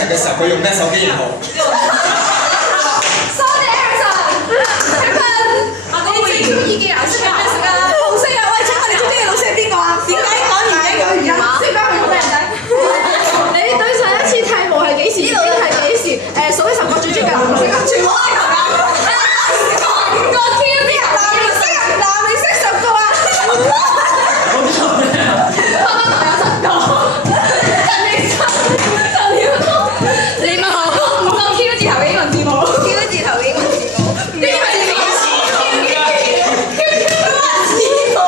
場嘅時候，佢用咩手機型號？多謝 Harrison。請問你最中意嘅顏色係咩色啊？紅色啊！喂，請問你最中意老師係邊個啊？點解講而家佢而家先講佢好靚仔？你對上一次剃毛係幾時？呢度係幾時？數起10個最中意嘅顏色，全部都係頭㗎。個 Q 啲人男明星10個啊！我啲錯咩啊？分分同有7個，陳奕迅、陳曉東，你問我5個 Q 字頭嘅英文字母 ，Q 字頭嘅英文字母，英文字母 ，Q 字母。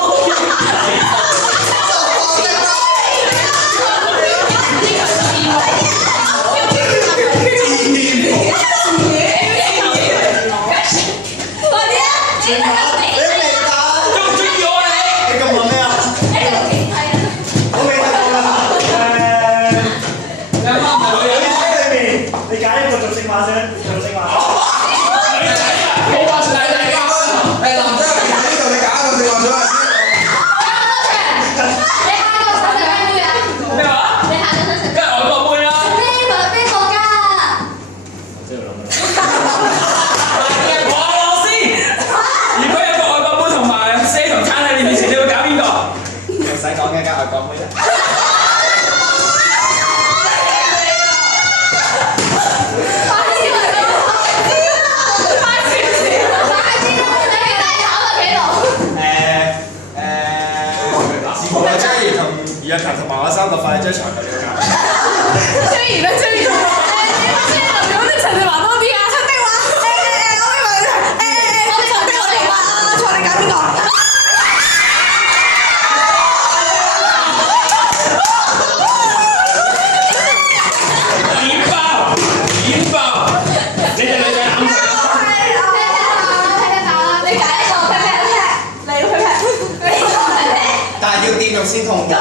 同埋我3個快追長嘅了解。雖然咧，你講啲陳定華多啲啊？陳定華，我以為陳定華啊，錯你揀邊個？點爆！點爆！你哋兩個諗住。你揀一個 pat pat，你要 pat pat，但係要掂肉先痛㗎。